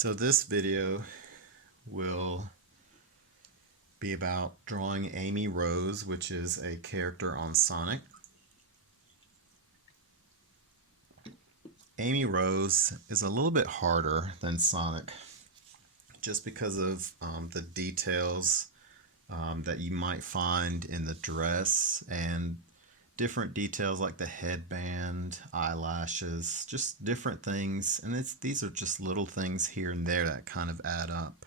So this video will be about drawing Amy Rose, which is a character on Sonic. Amy Rose is a little bit harder than Sonic just because of the details that you might find in the dress and different details like the headband, eyelashes, just different things. And these are just little things here and there that kind of add up.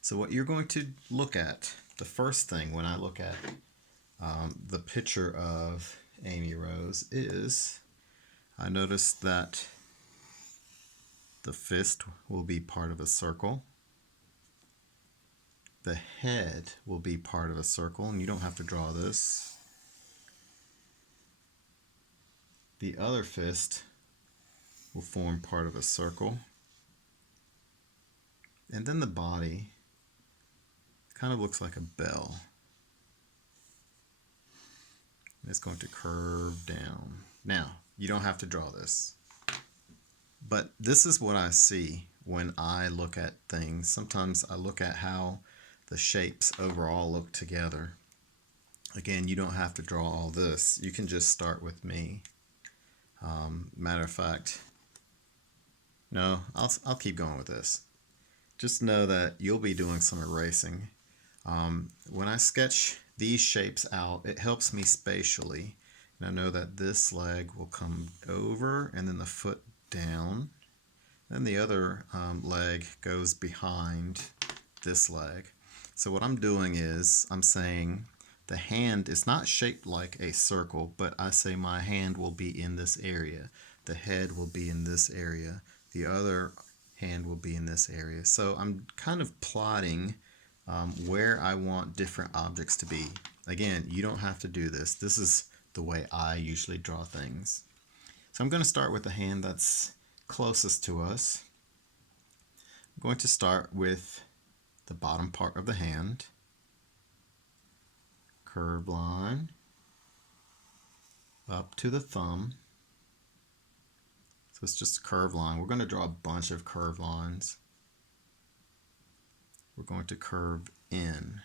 So what you're going to look at, the first thing when I look at the picture of Amy Rose is I noticed that the fist will be part of a circle. The head will be part of a circle, and you don't have to draw this. The other fist will form part of a circle. And then the body kind of looks like a bell. It's going to curve down. Now, you don't have to draw this. But this is what I see when I look at things. Sometimes I look at how the shapes overall look together. Again, you don't have to draw all this. You can just start with me. Matter of fact, no, I'll keep going with this. Just know that you'll be doing some erasing. When I sketch these shapes out, it helps me spatially. And I know that this leg will come over and then the foot down. Then the other leg goes behind this leg. So what I'm doing is I'm saying the hand is not shaped like a circle, but I say my hand will be in this area. The head will be in this area. The other hand will be in this area. So I'm kind of plotting where I want different objects to be. Again, you don't have to do this. This is the way I usually draw things. So I'm going to start with the hand that's closest to us. I'm going to start with the bottom part of the hand. Curved line up to the thumb. So it's just a curved line. We're going to draw a bunch of curved lines. We're going to curve in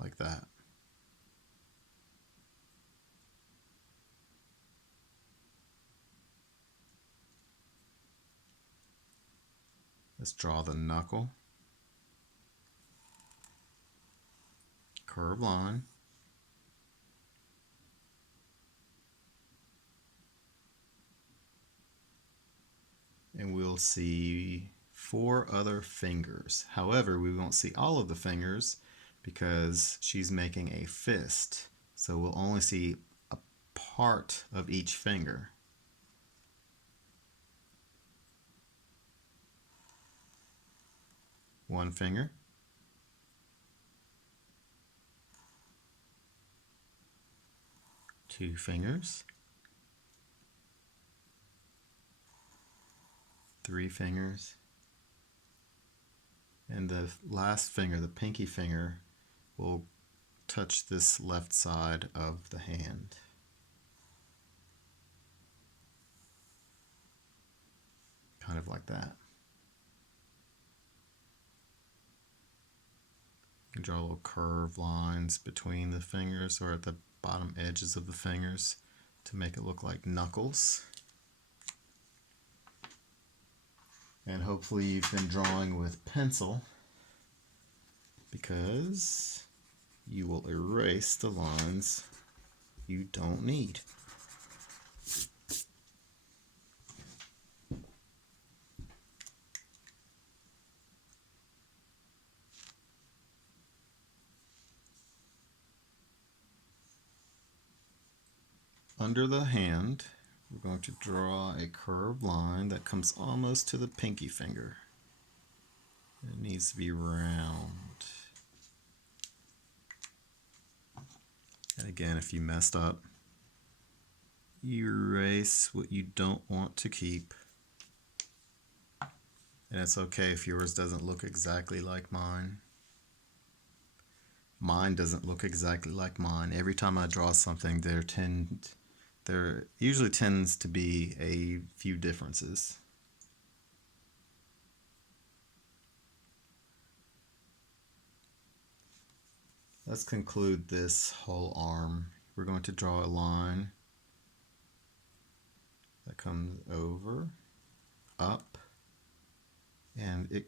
like that. Let's draw the knuckle. Curved line. And we'll see 4 other fingers. However, we won't see all of the fingers because she's making a fist. So we'll only see a part of each finger. One finger. Two fingers. 3 fingers. And the last finger, the pinky finger, will touch this left side of the hand. Kind of like that. You can draw little curved lines between the fingers or at the bottom edges of the fingers to make it look like knuckles. And hopefully you've been drawing with pencil because you will erase the lines you don't need. Under the hand, we're going to draw a curved line that comes almost to the pinky finger. It needs to be round. And again, if you messed up, you erase what you don't want to keep. And it's okay if yours doesn't look exactly like mine. Mine doesn't look exactly like mine. Every time I draw something, there usually tends to be a few differences. Let's conclude this whole arm. We're going to draw a line that comes over, up, and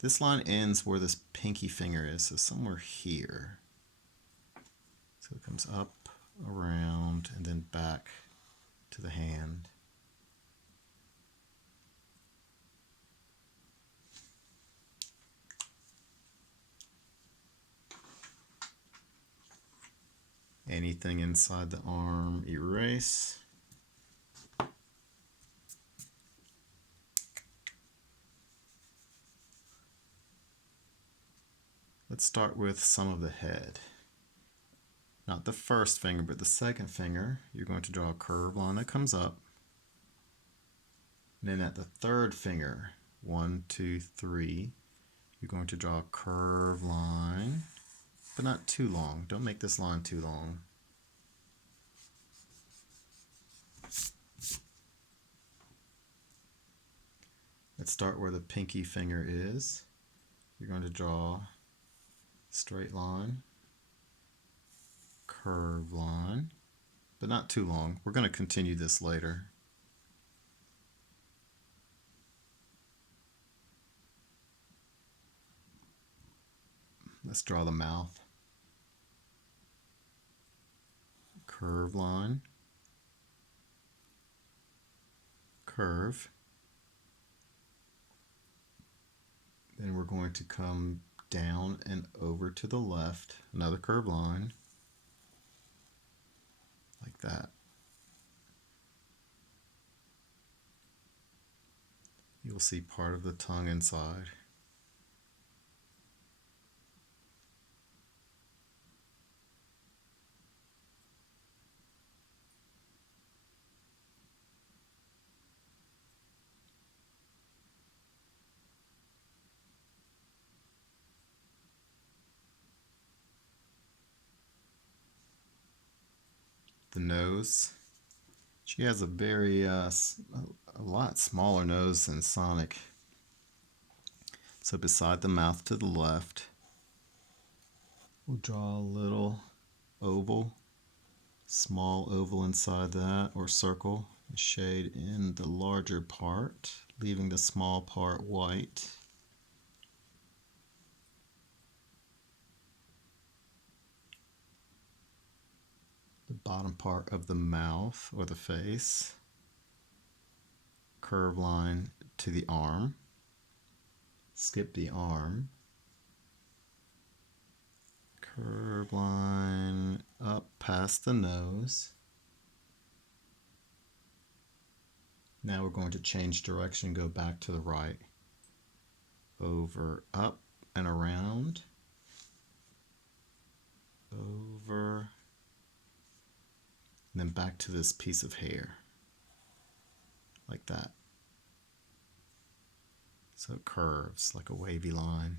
this line ends where this pinky finger is, so somewhere here. So it comes up, around, and then back to the hand. Anything inside the arm, erase. Let's start with some of the head. Not the first finger, but the second finger. You're going to draw a curved line that comes up. And then at the third finger, 1, 2, 3, you're going to draw a curved line, but not too long. Don't make this line too long. Let's start where the pinky finger is. You're going to draw a straight line, curved line, but not too long. We're going to continue this later. Let's draw the mouth. Curved line, curve. Then we're going to come down and over to the left, another curved line, like that. You'll see part of the tongue inside. The nose. She has a a lot smaller nose than Sonic. So beside the mouth to the left, we'll draw a little oval, small oval inside that, or circle, a shade in the larger part, leaving the small part white. The bottom part of the mouth or the face, curve line to the arm, skip the arm, curve line up past the nose. Now we're going to change direction, go back to the right, over, up, and around, over, and then back to this piece of hair, like that. So it curves like a wavy line.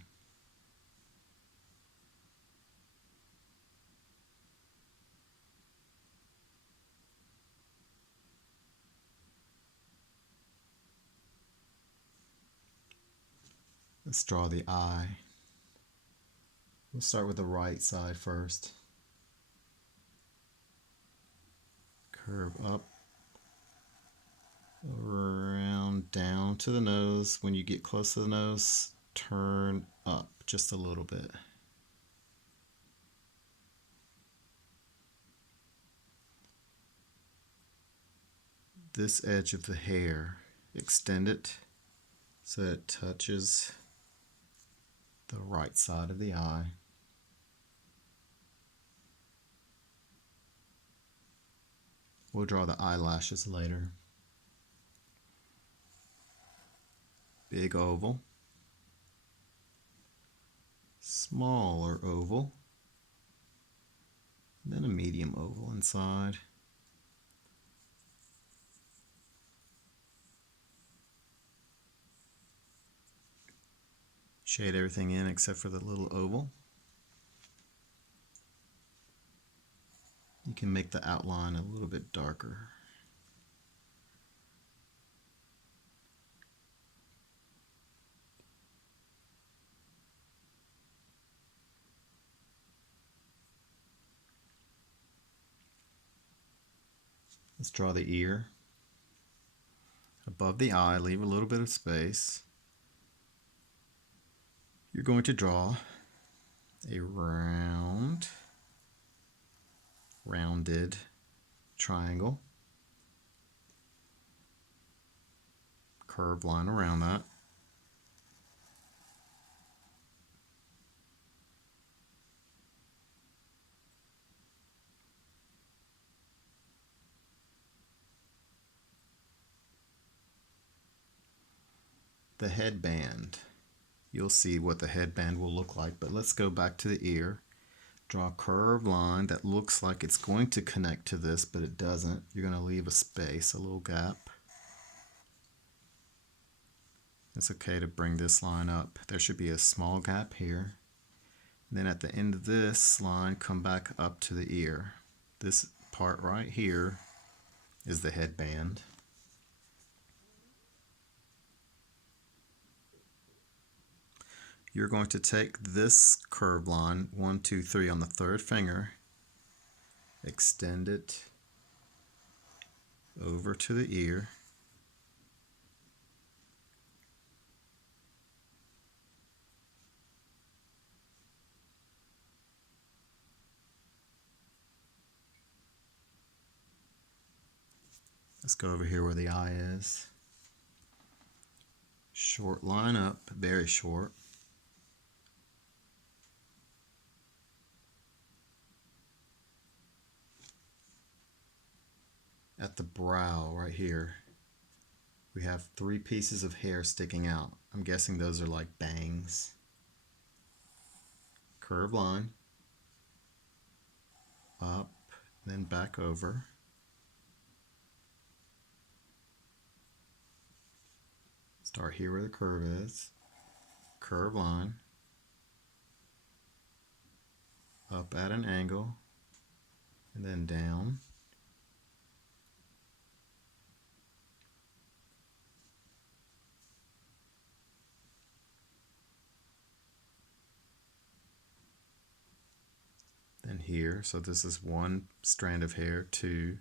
Let's draw the eye. We'll start with the right side first. Curve up, around, down to the nose. When you get close to the nose, turn up just a little bit. This edge of the hair, extend it so it touches the right side of the eye. We'll draw the eyelashes later. Big oval, smaller oval, then a medium oval inside. Shade everything in except for the little oval. You can make the outline a little bit darker. Let's draw the ear. Above the eye, leave a little bit of space. You're going to draw a rounded triangle. Curved line around that. The headband. You'll see what the headband will look like, but let's go back to the ear. Draw a curved line that looks like it's going to connect to this, but it doesn't. You're going to leave a space, a little gap. It's okay to bring this line up. There should be a small gap here. And then at the end of this line, come back up to the ear. This part right here is the headband. You're going to take this curved line, 1, 2, 3 on the third finger, extend it over to the ear. Let's go over here where the eye is. Short line up, very short. At the brow right here, we have 3 pieces of hair sticking out. I'm guessing those are like bangs. Curved line, up, then back over. Start here where the curve is. Curved line, up at an angle, and then down. Then here, so this is 1 strand of hair, 2.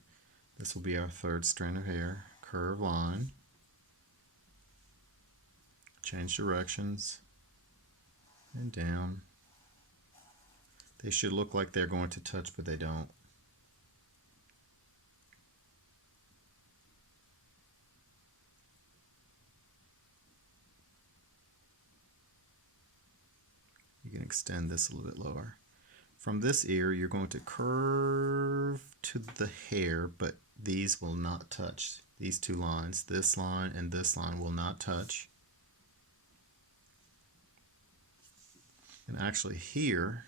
This will be our 3rd strand of hair. Curved line. Change directions. And down. They should look like they're going to touch, but they don't. You can extend this a little bit lower. From this ear, you're going to curve to the hair, but these will not touch. These 2 lines, this line and this line, will not touch. And actually here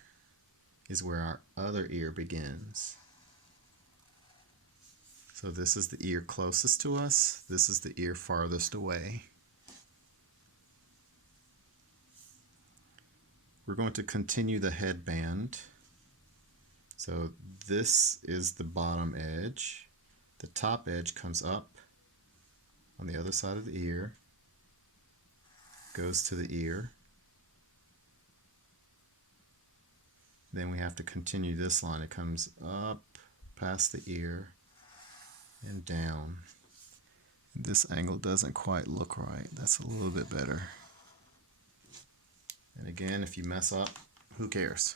is where our other ear begins. So this is the ear closest to us. This is the ear farthest away. We're going to continue the headband. So this is the bottom edge. The top edge comes up on the other side of the ear, goes to the ear. Then we have to continue this line. It comes up past the ear and down. This angle doesn't quite look right. That's a little bit better. And again, if you mess up, who cares?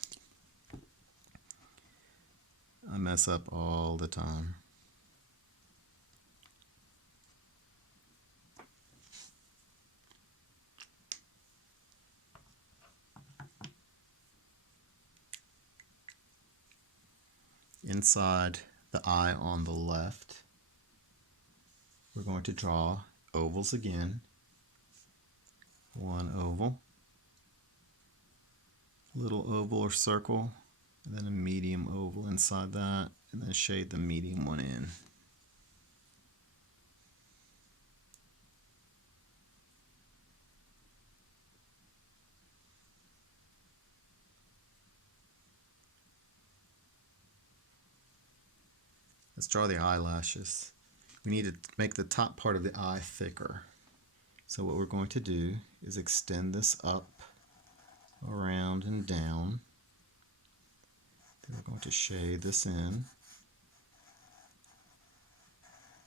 I mess up all the time. Inside the eye on the left, we're going to draw ovals again. 1 oval, little oval or circle, and then a medium oval inside that, and then shade the medium one in. Let's draw the eyelashes. We need to make the top part of the eye thicker. So what we're going to do is extend this up, around, and down. Then we're going to shade this in.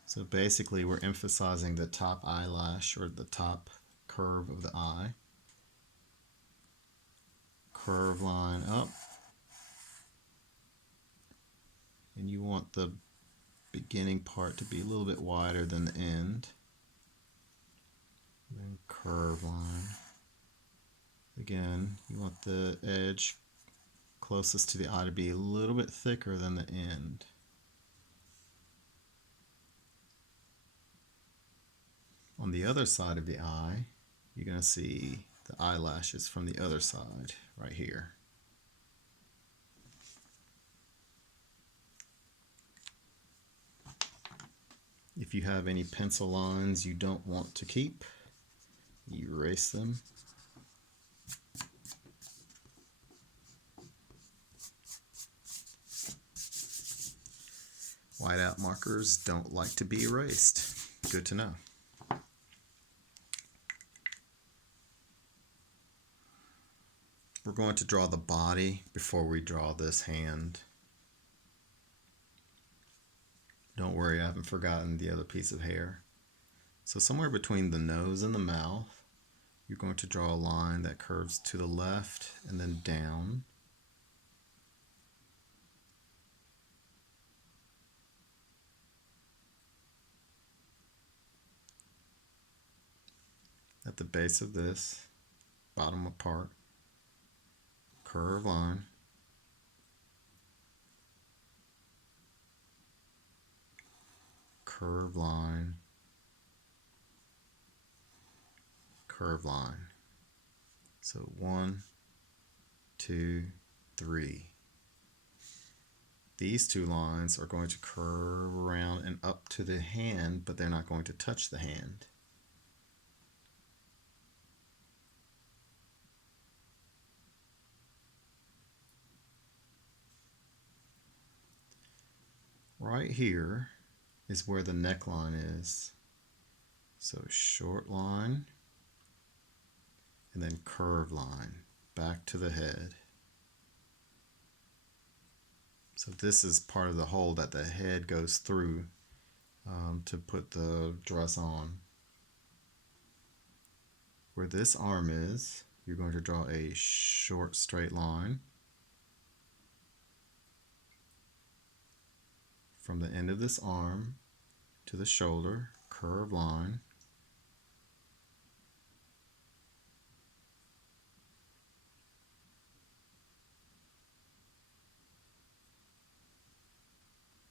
So basically we're emphasizing the top eyelash or the top curve of the eye. Curve line up. And you want the beginning part to be a little bit wider than the end. And then curve line. Again, you want the edge closest to the eye to be a little bit thicker than the end. On the other side of the eye, you're going to see the eyelashes from the other side right here. If you have any pencil lines you don't want to keep, you erase them. Whiteout markers don't like to be erased. Good to know. We're going to draw the body before we draw this hand. Don't worry, I haven't forgotten the other piece of hair. So somewhere between the nose and the mouth, you're going to draw a line that curves to the left and then down. At the base of this, bottom part, curve line. Curve line. Curve line. So 1, 2, 3. These two lines are going to curve around and up to the hand, but they're not going to touch the hand. Right here is where the neckline is. So short line and then curve line back to the head. So this is part of the hole that the head goes through to put the dress on. Where this arm is, you're going to draw a short straight line from the end of this arm to the shoulder, curve line.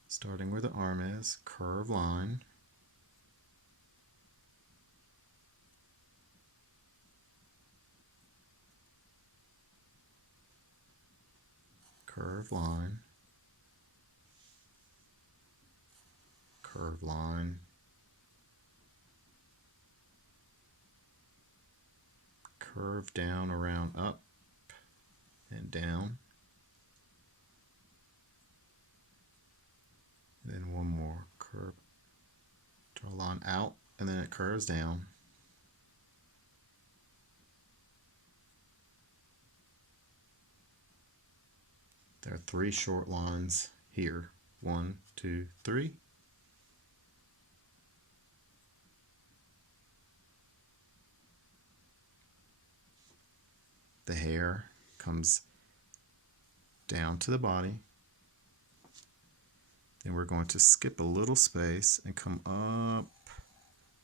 Starting where the arm is, curve line. Curve line. Curve line. Curve down, around, up, and down. And then one more curve. Draw a line out, and then it curves down. There are 3 short lines here. 1, 2, 3. The hair comes down to the body. Then we're going to skip a little space and come up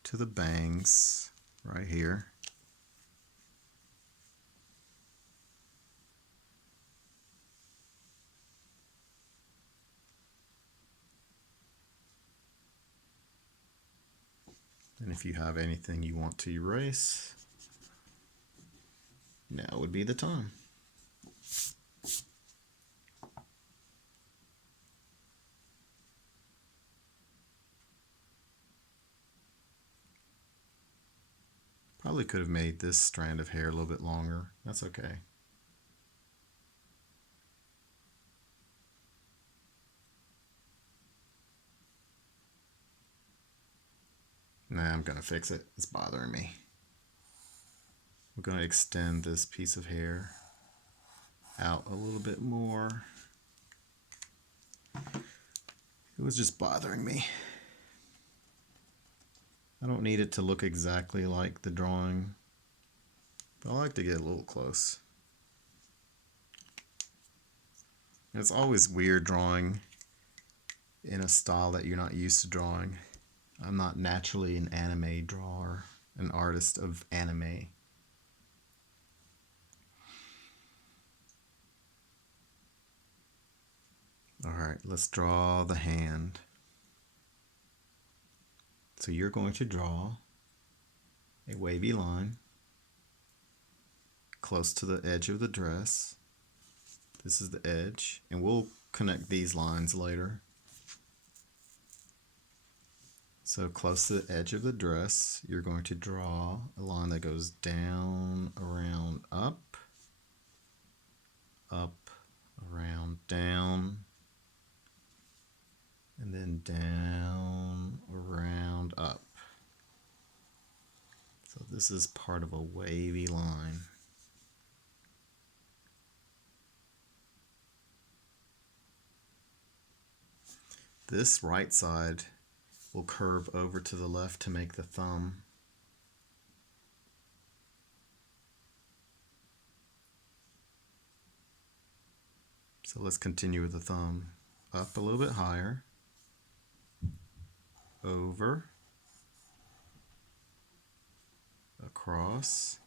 to the bangs right here. And if you have anything you want to erase, now would be the time. Probably could have made this strand of hair a little bit longer. That's okay. Nah, I'm gonna fix it. It's bothering me. We're gonna extend this piece of hair out a little bit more. It was just bothering me. I don't need it to look exactly like the drawing, but I like to get a little close. It's always weird drawing in a style that you're not used to drawing. I'm not naturally an anime drawer, an artist of anime. All right, let's draw the hand. So you're going to draw a wavy line close to the edge of the dress. This is the edge, and we'll connect these lines later. So close to the edge of the dress, you're going to draw a line that goes down, around, up, around, down, and then down, around, up. So this is part of a wavy line. This right side will curve over to the left to make the thumb. So let's continue with the thumb. Up a little bit higher, over, across,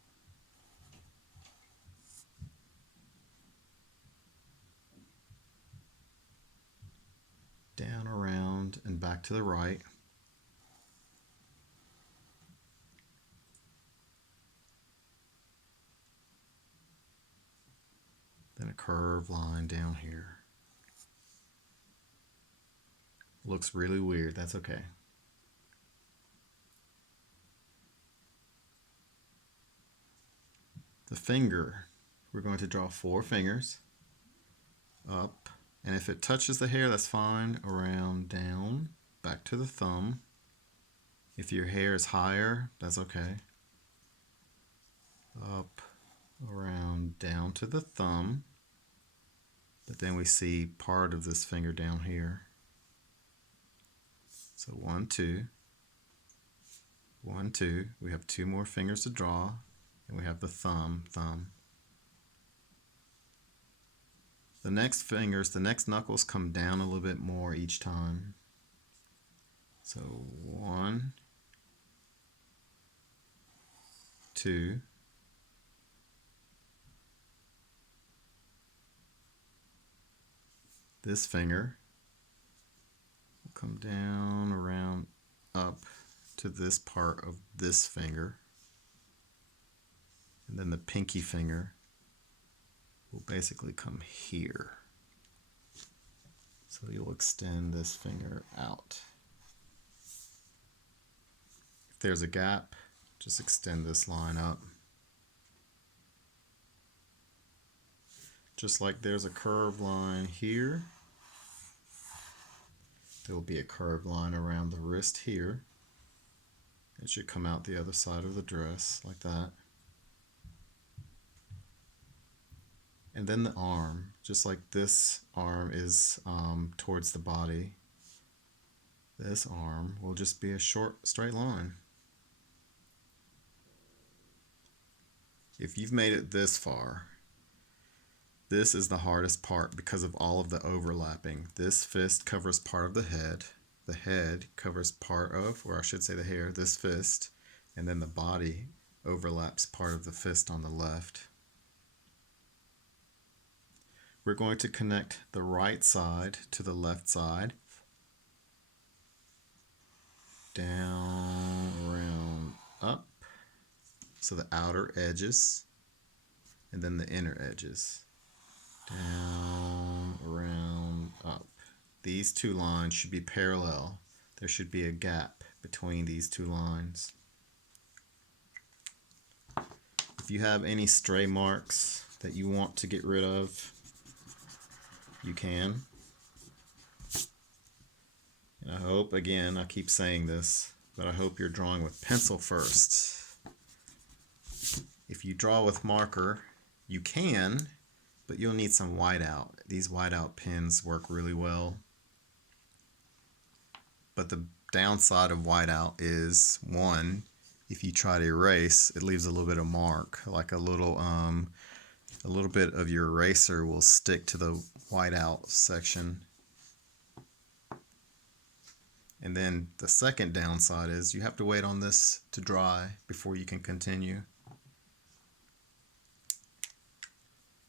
down, around, and back to the right. Then a curved line down here. Looks really weird, that's okay. The finger, we're going to draw 4 fingers. Up, and if it touches the hair, that's fine. Around, down, back to the thumb. If your hair is higher, that's okay. Up, around, down to the thumb. But then we see part of this finger down here. So 1, 2. 1, 2. We have 2 more fingers to draw, and we have the thumb. The next fingers, the next knuckles come down a little bit more each time. So 1, 2, this finger will come down, around, up to this part of this finger, and then the pinky finger will basically come here. So you'll extend this finger out. If there's a gap, just extend this line up. Just like there's a curved line here, there will be a curved line around the wrist here. It should come out the other side of the dress like that. And then the arm, just like this arm is towards the body, this arm will just be a short straight line. If you've made it this far, this is the hardest part because of all of the overlapping. This fist covers part of the head covers part of, or I should say the hair, this fist, and then the body overlaps part of the fist on the left. We're going to connect the right side to the left side. Down, around, up. So the outer edges, and then the inner edges. Down, around, up. These 2 lines should be parallel. There should be a gap between these 2 lines. If you have any stray marks that you want to get rid of, you can. And I hope, again, I keep saying this, but I hope you're drawing with pencil first. If you draw with marker, you can, but you'll need some whiteout. These whiteout pens work really well. But the downside of whiteout is, one, if you try to erase, it leaves a little bit of mark, like a little bit of your eraser will stick to the whiteout section. And then the second downside is you have to wait on this to dry before you can continue.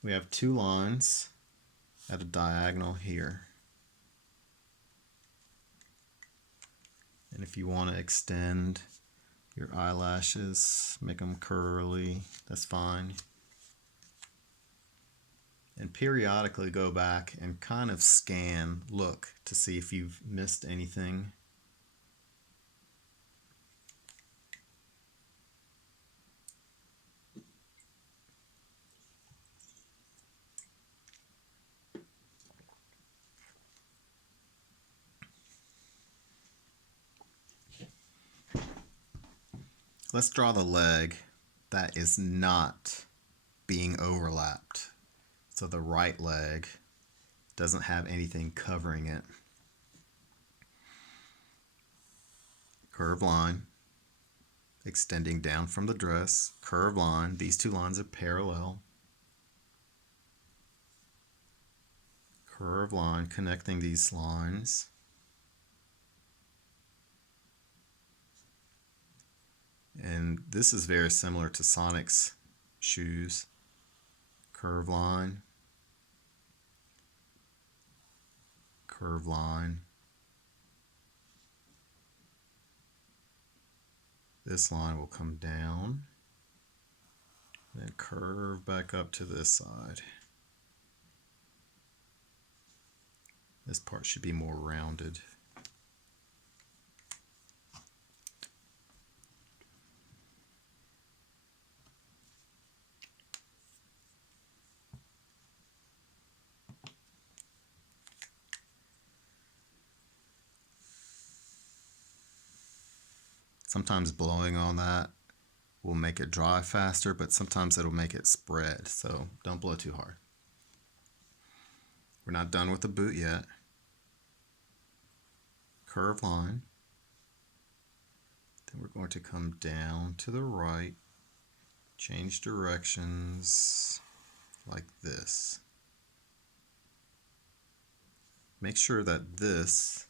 We have two lines at a diagonal here. And if you want to extend your eyelashes, make them curly, that's fine. And periodically go back and kind of scan, look to see if you've missed anything. Let's draw the leg that is not being overlapped. So the right leg doesn't have anything covering it. Curved line, extending down from the dress, curved line. These two lines are parallel. Curved line connecting these lines. And this is very similar to Sonic's shoes. Curved line, curved line. This line will come down, then curve back up to this side. This part should be more rounded. Sometimes blowing on that will make it dry faster, but sometimes it'll make it spread, so don't blow too hard. We're not done with the boot yet. Curved line. Then we're going to come down to the right, change directions like this. Make sure that this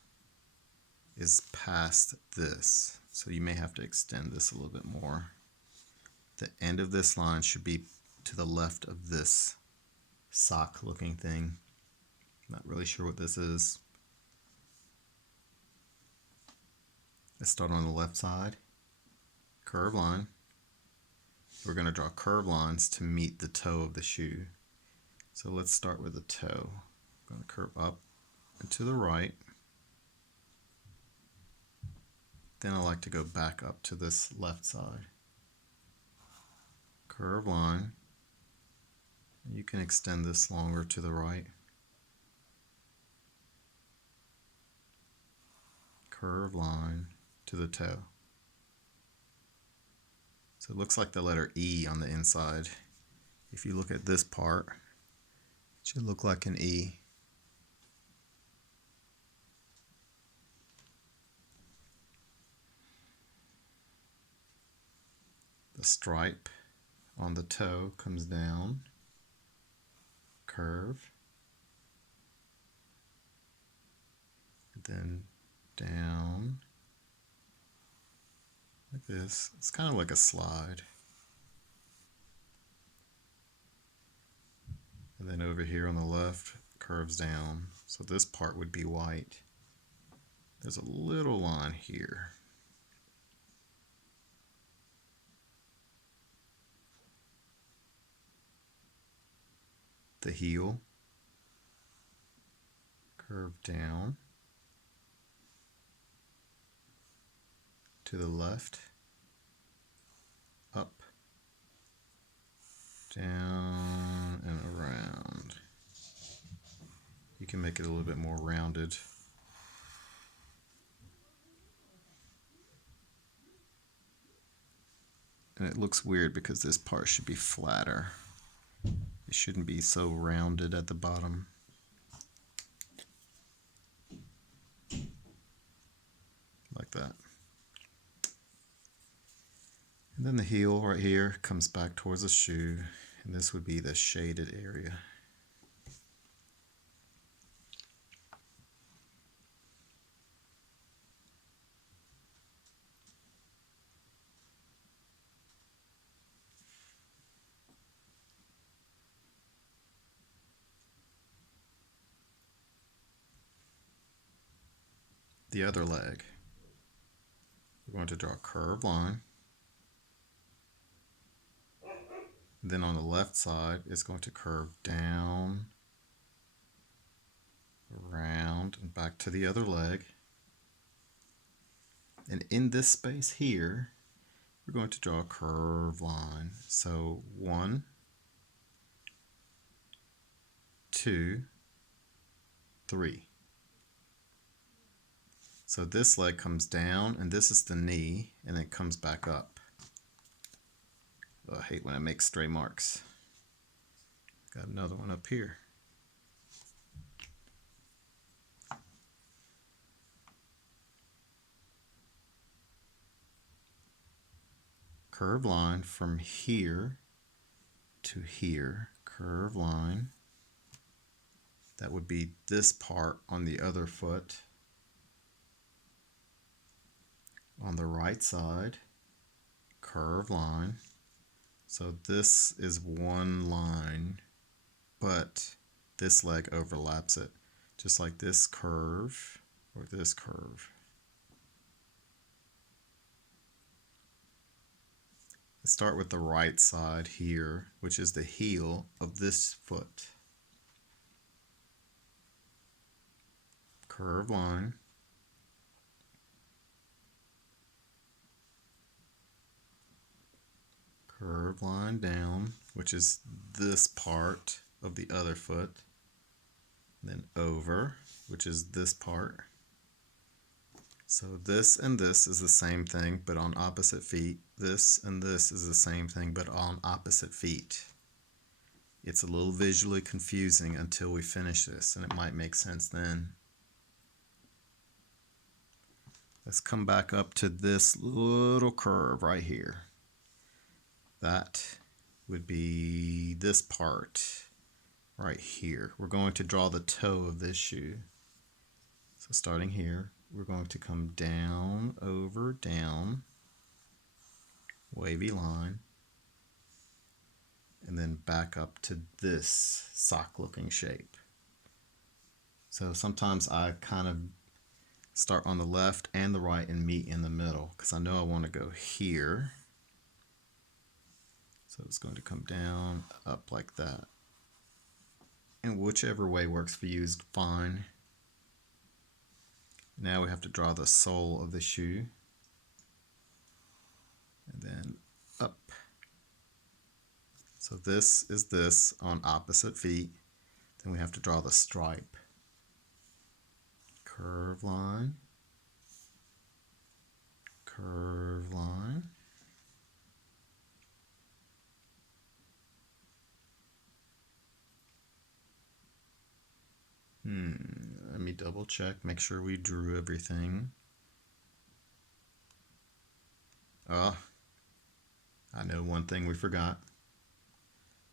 is past this. So you may have to extend this a little bit more. The end of this line should be to the left of this sock looking thing. Not really sure what this is. Let's start on the left side. Curved line. We're going to draw curved lines to meet the toe of the shoe. So let's start with the toe. I'm going to curve up and to the right. Then I like to go back up to this left side. Curved line. You can extend this longer to the right. Curved line to the toe. So it looks like the letter E on the inside. If you look at this part, it should look like an E. The stripe on the toe comes down, curve, then down like this. It's kind of like a slide. And then over here on the left, curves down. So this part would be white. There's a little line here. The heel, curve down to the left, up, down, and around. You can make it a little bit more rounded. And it looks weird because this part should be flatter. It shouldn't be so rounded at the bottom. Like And then the heel right here comes back towards the shoe, and this would be the shaded area. The other leg, we're going to draw a curved line. And then on the left side, it's going to curve down, around, and back to the other leg. And in this space here, we're going to draw a curved line. So 1, 2, 3. So this leg comes down, and this is the knee, and it comes back up. Oh, I hate when I make stray marks. Got another one up here. Curved line from here to here. Curved line. That would be this part on the other foot. On the right side, curved line. So this is one line, but this leg overlaps it, just like this curve or this curve. Let's start with the right side here, which is the heel of this foot. Curved line. Curved line down, which is this part of the other foot. Then over, which is this part. So this and this is the same thing, but on opposite feet. This and this is the same thing, but on opposite feet. It's a little visually confusing until we finish this, and it might make sense then. Let's come back up to this little curve right here. That would be this part right here. We're going to draw the toe of this shoe. So starting here, we're going to come down, over, down, wavy line, and then back up to this sock-looking shape. So sometimes I kind of start on the left and the right and meet in the middle because I know I want to go here. So it's going to come down, up like that. And whichever way works for you is fine. Now we have to draw the sole of the shoe. And then up. So this is this on opposite feet. Then we have to draw the stripe. Curve line. Curve line. Let me double check, make sure we drew everything. Oh, I know one thing we forgot.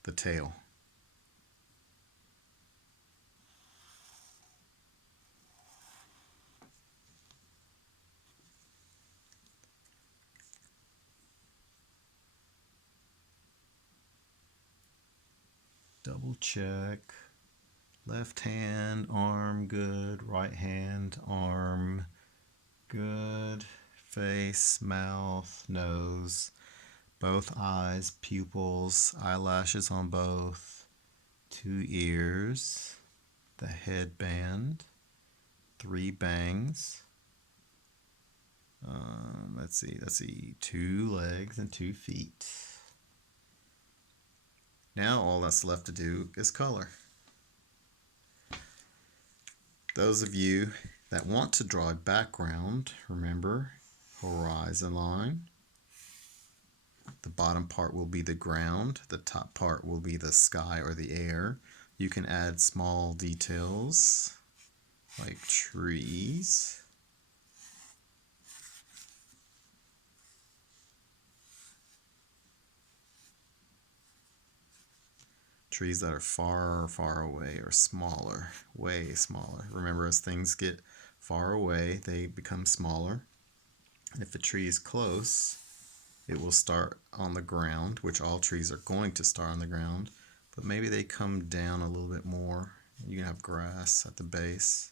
The tail. Double check. Left hand, arm, good. Right hand, arm, good. Face, mouth, nose, both eyes, pupils, eyelashes on both, 2 ears, the headband, 3 bangs. Let's see, 2 legs and 2 feet. Now all that's left to do is color. Those of you that want to draw a background, remember, horizon line. The bottom part will be the ground. The top part will be the sky or the air. You can add small details like trees. trees that are far, far away or smaller, way smaller. Remember, as things get far away, they become smaller. And if a tree is close, it will start on the ground, which all trees are going to start on the ground, but maybe they come down a little bit more. You can have grass at the base.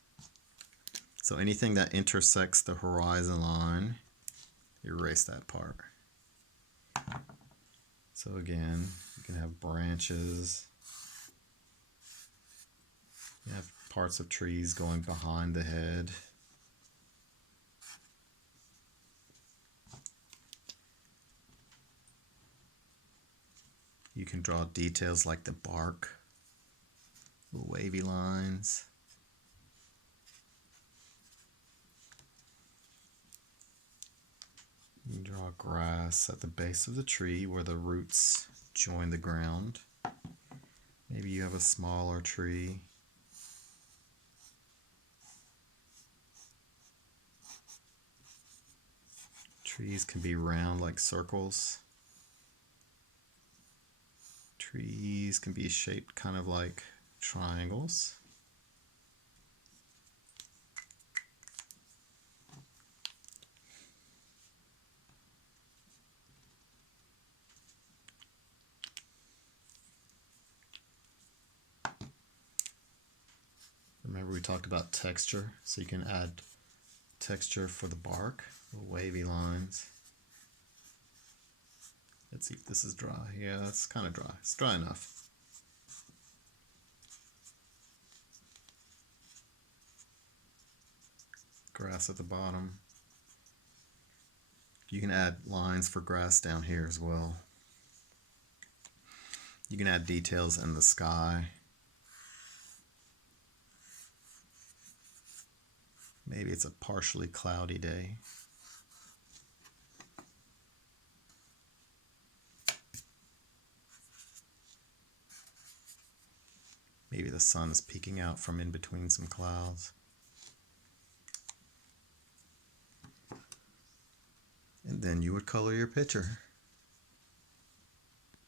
So anything that intersects the horizon line, erase that part. So again, you can have branches. You have parts of trees going behind the head. You can draw details like the bark, little wavy lines. You can draw grass at the base of the tree where the roots join the ground. Maybe you have a smaller tree. Trees can be round like circles. Trees can be shaped kind of like triangles. Remember we talked about texture, so you can add texture for the bark, wavy lines. Let's see if this is dry. Yeah, that's kind of dry. It's dry enough. Grass at the bottom. You can add lines for grass down here as well. You can add details in the sky. Maybe it's a partially cloudy day. Maybe the sun is peeking out from in between some clouds. And then you would color your picture.